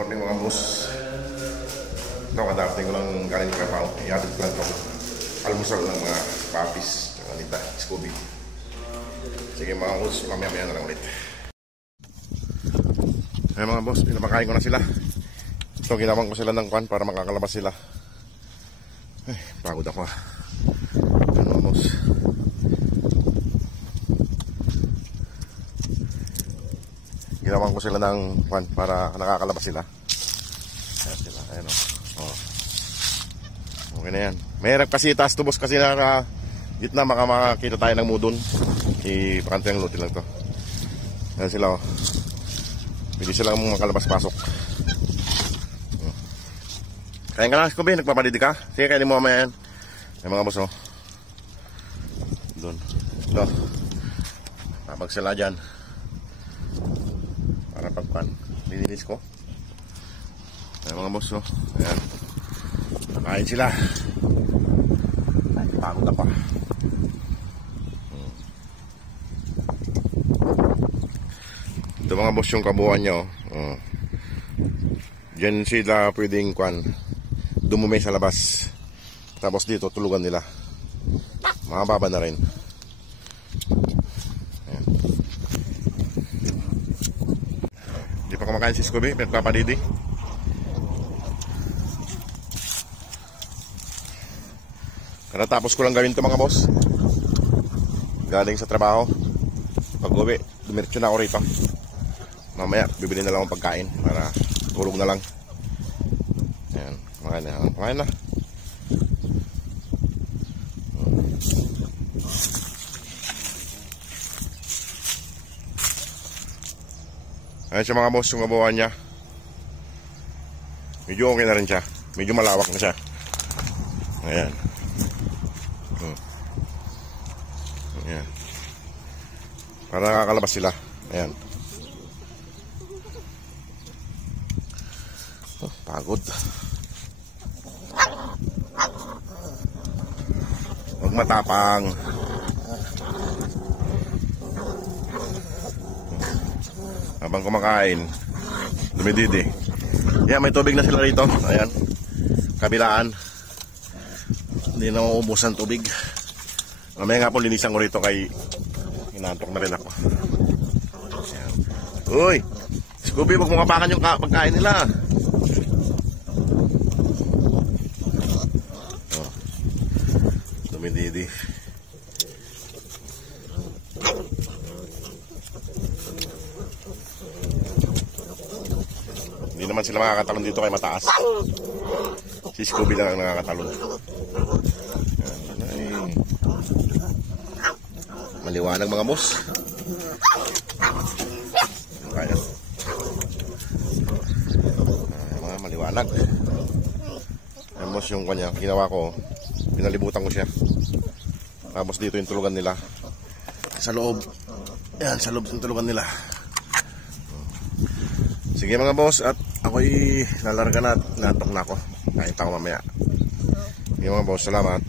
morning mga boss. Ito, kadarating ko lang galing trabaho. Ihatid ko lang ito. Almusal ng mga papis. Tsaka nita, Scooby. Sige mga boss, mamaya-maya na lang ulit. Ay mga boss, pinapakain ko na sila. Ito, ginawan ko sila ng kwan para makakalabas sila. Ay, pagod ako ah. Ayan mga boss. Ginawan ko sila ng kwan para nakakalabas sila. Ayan sila, ayan o. Oh. Okay na yan. Mahirap kasi taas tubos kasi naka gitna, makita tayo ng mudon. Ipakantay ang luti lang to. Ayan sila o. Pwede silang makalabas-pasok. Kain ka lang, Scooby. Nagpapadidi ka. Sige, kainin mo mamaya yan. Ayan mga boss o. Doon. Ito. Papag sila dyan. Para pagpan. Lilinis ko. Ayan mga boss o. Ayan. Nakain sila. Ay, pagod na pa. Ito mga boss yung kabuuan nyo. Diyan sila pwedeng kwan dumumi sa labas. Tapos dito tulugan nila. Makababa na rin. Ayan. Hindi pa kumakain si Scooby. Nagpapadidi. Karatapos ko lang gawin ito mga boss. Galing sa trabaho. Pag-uwi, dumiretso na ako rito. Mamaya, bibili na lang akong pagkain para tulog na lang. Ayan, kumakain na. Kumakain na. Ayan siya mga boss, yung kabuuan niya. Medyo okay na rin siya. Medyo malawak na siya. Ayan. Ayan. Para nakakalabas sila. Ayan. Oh, pagod. Huwag matapang. Habang kumakain, dumididi. Yan, may tubig na sila rito. Ayan. Kabilaan. Hindi na mauubusan tubig. Mamaya nga po linisan ko rito kay inantok na rin ako. Ayan. Uy! Scooby, huwag mong kapakan yung pagkain nila. Oh. Dumididi. Hindi naman sila makakatalon dito kay mataas. Si Scooby lang ang nakakatalon. Ayan. Maliwanag mga boss. Kaya. Mga maliwanag. Ayan boss yung kanya. Ginawa ko. Pinalibutan ko siya. Tapos dito yung tulugan nila. Sa loob. Ayan, sa loob yung tulugan nila. Sige mga boss. At ako'y nalarga na. Natok na ako. Kain pa ako mamaya. Sige mga boss. Salamat.